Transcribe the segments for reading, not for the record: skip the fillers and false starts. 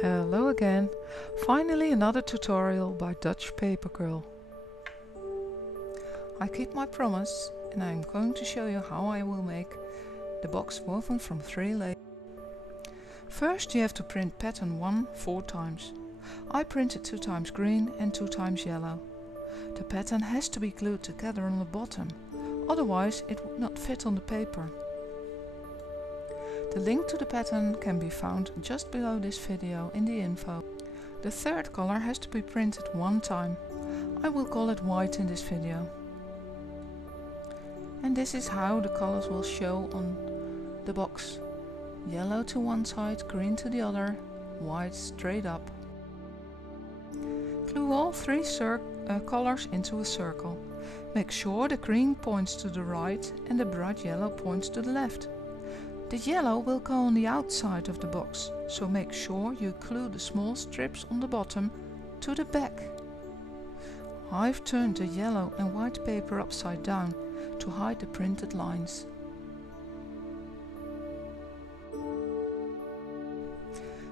Hello again. Finally another tutorial by dutchpapergirl. I keep my promise and I'm going to show you how I will make the box woven from 3 layers. First you have to print pattern 1 4 times. I printed 2 times green and 2 times yellow. The pattern has to be glued together on the bottom, otherwise it would not fit on the paper. The link to the pattern can be found just below this video in the info. The third color has to be printed 1 time. I will call it white in this video. And this is how the colors will show on the box. Yellow to one side, green to the other, white straight up. Glue all 3 colors into a circle. Make sure the green points to the right and the bright yellow points to the left. The yellow will go on the outside of the box, so make sure you glue the small strips on the bottom to the back. I've turned the yellow and white paper upside down to hide the printed lines.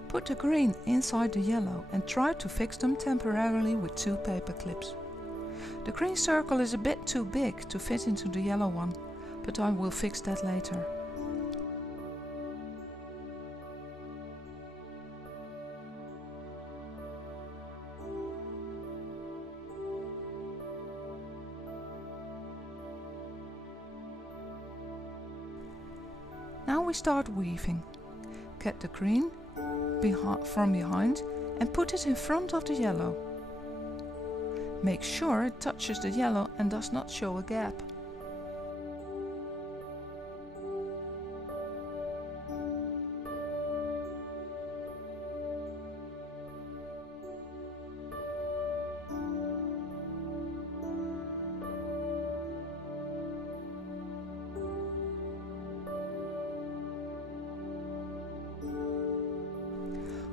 Put the green inside the yellow and try to fix them temporarily with 2 paper clips. The green circle is a bit too big to fit into the yellow one, but I will fix that later. Now we start weaving. Get the green from behind and put it in front of the yellow. Make sure it touches the yellow and does not show a gap.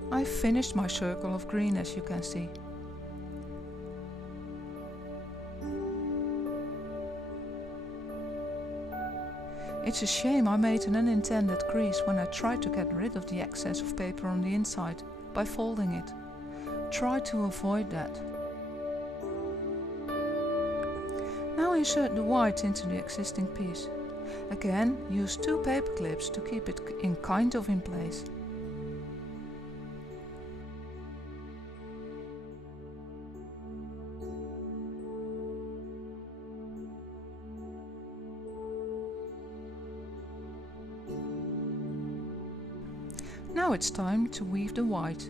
I've finished my circle of green, as you can see. It's a shame I made an unintended crease when I tried to get rid of the excess of paper on the inside by folding it. Try to avoid that. Now insert the white into the existing piece. Again, use 2 paper clips to keep it in place. Now it's time to weave the white.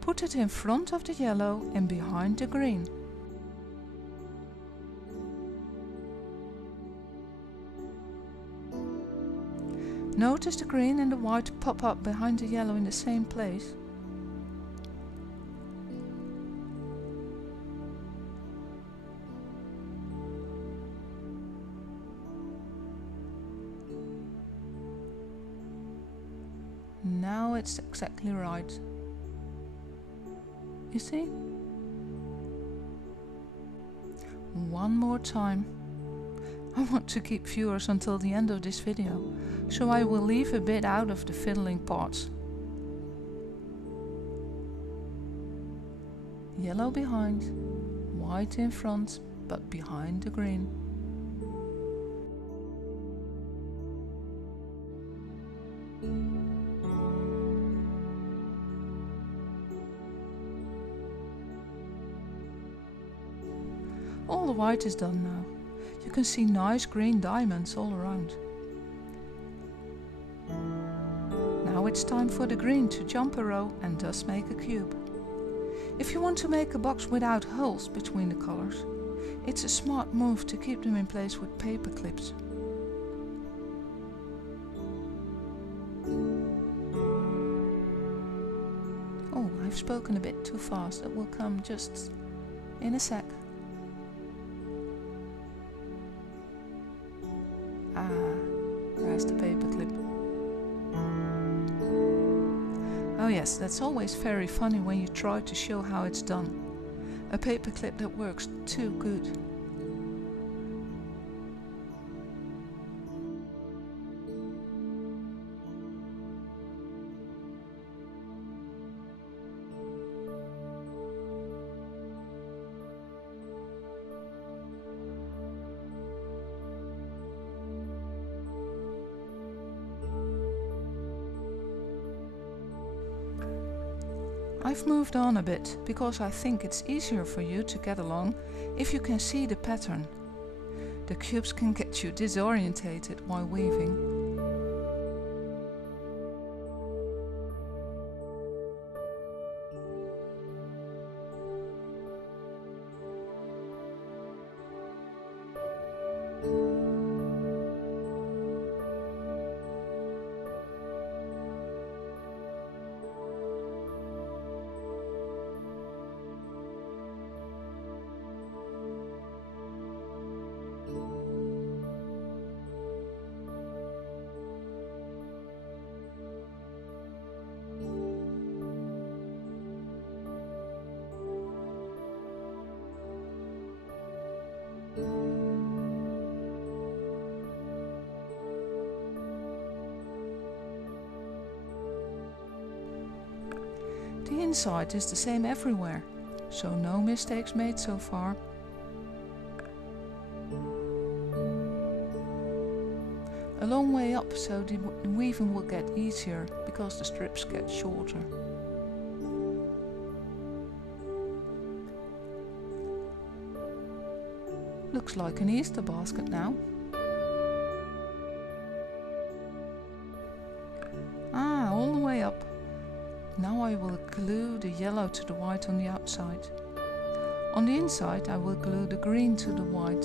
Put it in front of the yellow and behind the green. Notice the green and the white pop up behind the yellow in the same place. Now it's exactly right. You see? One more time. I want to keep viewers until the end of this video, so I will leave a bit out of the fiddling parts. Yellow behind, white in front, but behind the green. All the white is done now. You can see nice green diamonds all around. Now it's time for the green to jump a row and thus make a cube. If you want to make a box without holes between the colors, it's a smart move to keep them in place with paper clips. Oh, I've spoken a bit too fast. It will come just in a sec. There's the paper clip. Oh yes, that's always very funny when you try to show how it's done. A paper clip that works too good. I've moved on a bit because I think it's easier for you to get along if you can see the pattern. The cubes can get you disorientated while weaving. The inside is the same everywhere, so no mistakes made so far. A long way up, so the weaving will get easier because the strips get shorter. Looks like an Easter basket now. Ah, all the way up. Now I will glue the yellow to the white on the outside. On the inside I will glue the green to the white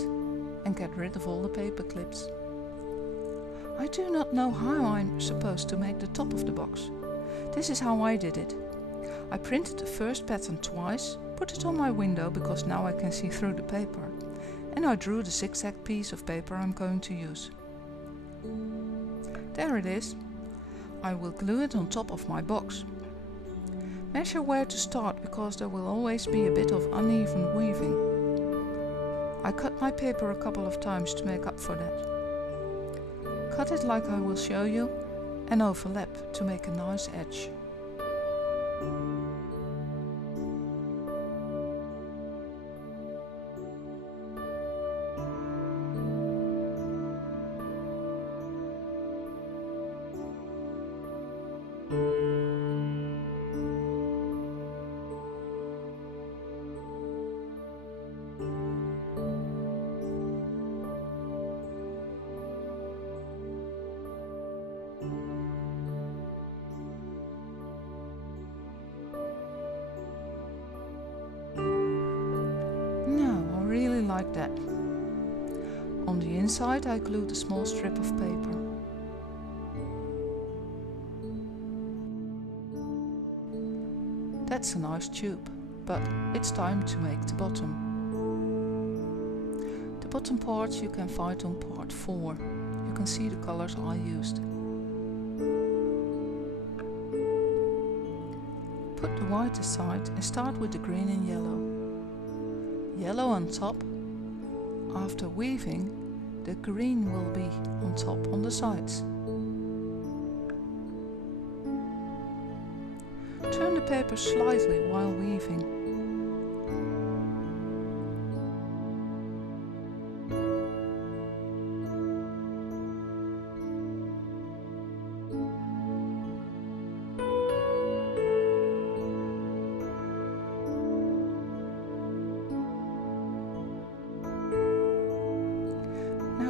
and get rid of all the paper clips. I do not know how I'm supposed to make the top of the box. This is how I did it. I printed the first pattern twice, put it on my window because now I can see through the paper, and I drew the zigzag piece of paper I'm going to use. There it is. I will glue it on top of my box. Measure where to start because there will always be a bit of uneven weaving. I cut my paper a couple of times to make up for that. Cut it like I will show you and overlap to make a nice edge. Really like that. On the inside I glued a small strip of paper. That's a nice tube, but it's time to make the bottom. The bottom part you can find on part 4. You can see the colors I used. Put the white aside and start with the green and yellow. Yellow on top. After weaving, the green will be on top on the sides. Turn the paper slightly while weaving.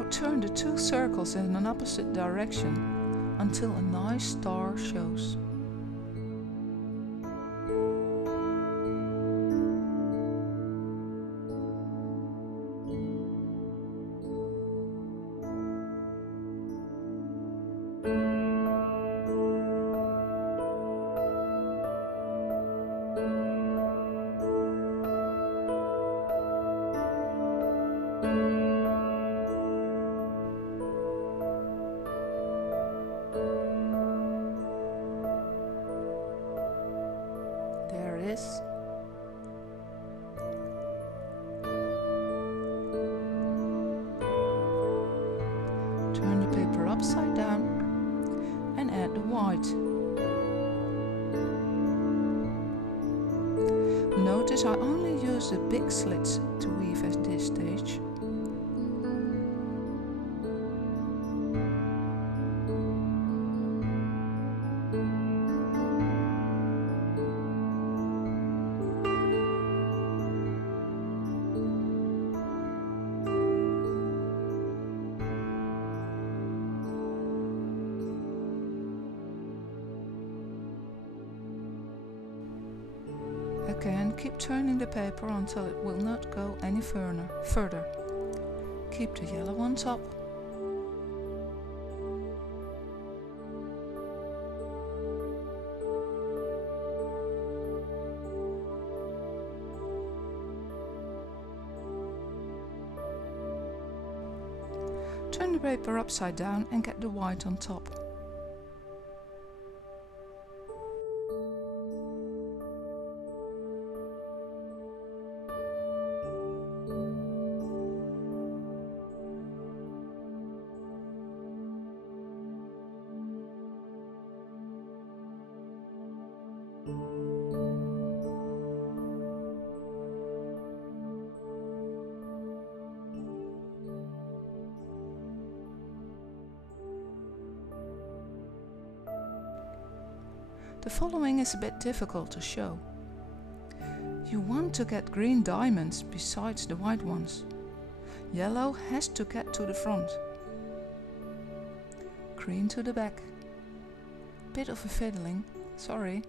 Turn the 2 circles in an opposite direction until a nice star shows. This. Turn the paper upside down and add the white. Notice I only use the big slits to weave at this stage. Again, keep turning the paper until it will not go any further. Keep the yellow on top. Turn the paper upside down and get the white on top. The following is a bit difficult to show. You want to get green diamonds besides the white ones. Yellow has to get to the front. Green to the back. Bit of a fiddling, sorry.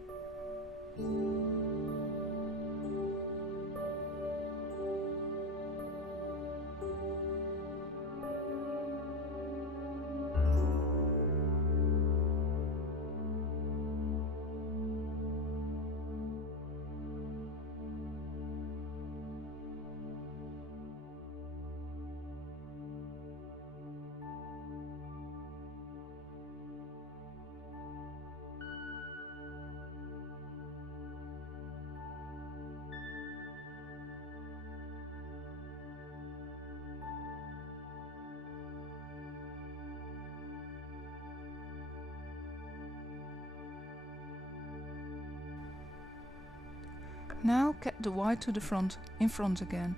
Now get the white to the front, in front again.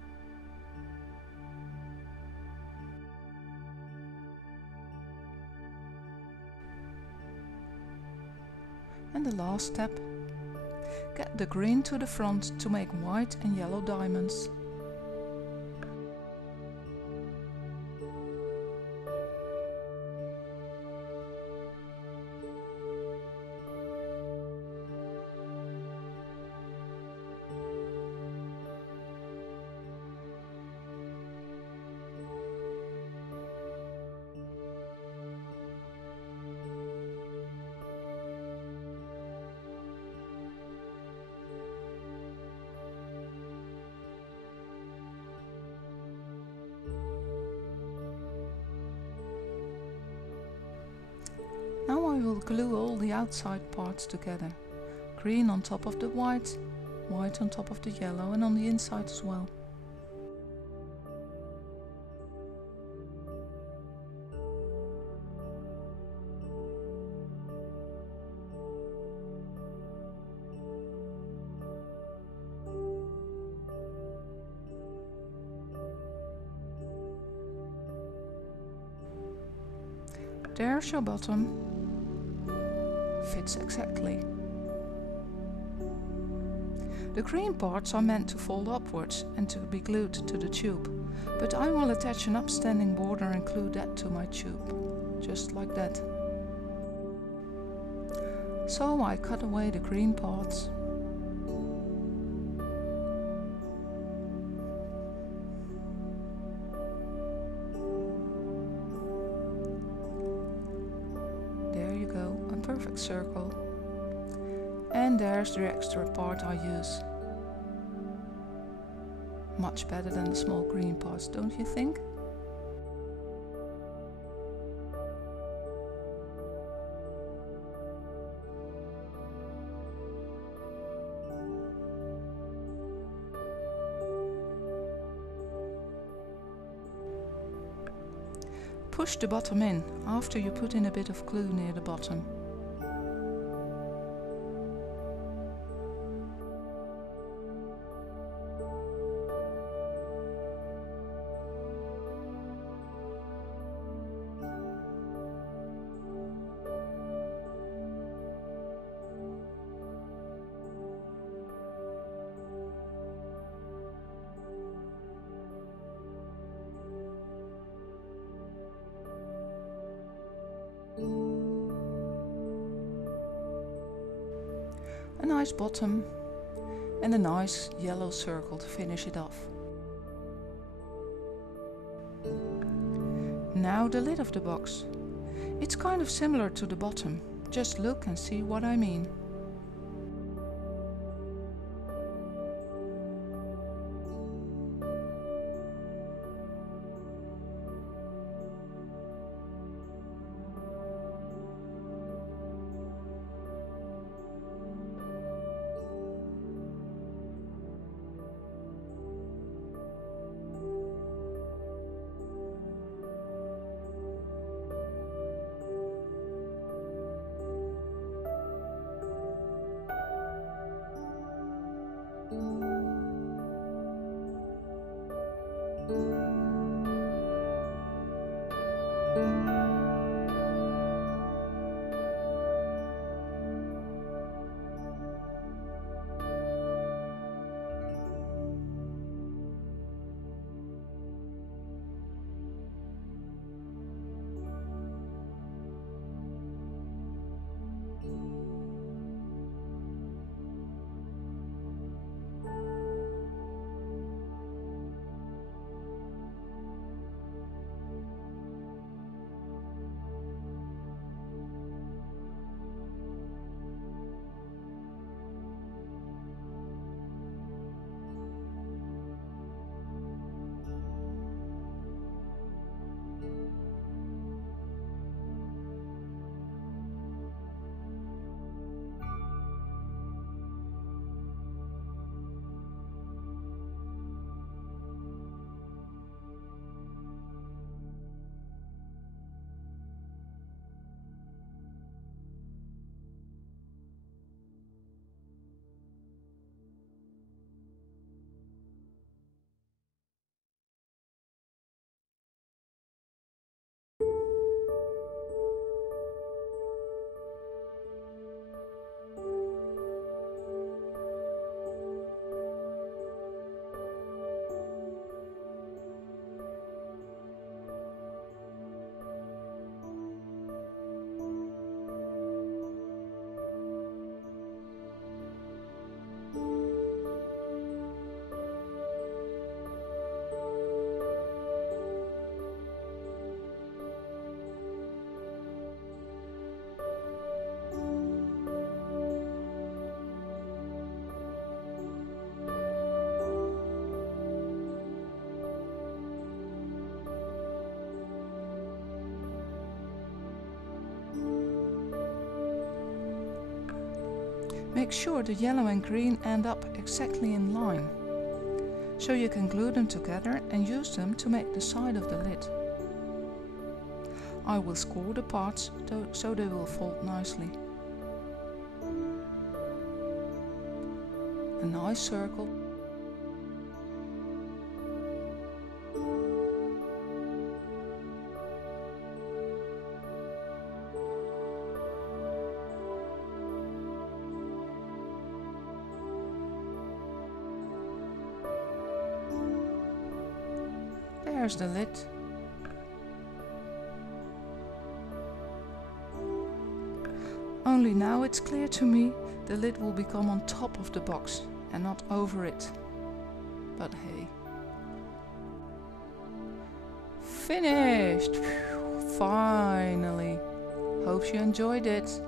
And the last step. Get the green to the front to make white and yellow diamonds. Now I will glue all the outside parts together. Green on top of the white, white on top of the yellow and on the inside as well. There's your bottom. Fits exactly. The green parts are meant to fold upwards and to be glued to the tube, but I will attach an upstanding border and glue that to my tube, just like that. So I cut away the green parts. Perfect circle, and there's the extra part I use. Much better than the small green parts, don't you think? Push the bottom in after you put in a bit of glue near the bottom. A nice bottom, and a nice yellow circle to finish it off. Now the lid of the box. It's kind of similar to the bottom, just look and see what I mean. Make sure the yellow and green end up exactly in line, so you can glue them together and use them to make the side of the lid. I will score the parts so they will fold nicely. A nice circle. There's the lid. Only now it's clear to me the lid will become on top of the box and not over it. But hey. Finished! Phew, finally! Hope you enjoyed it.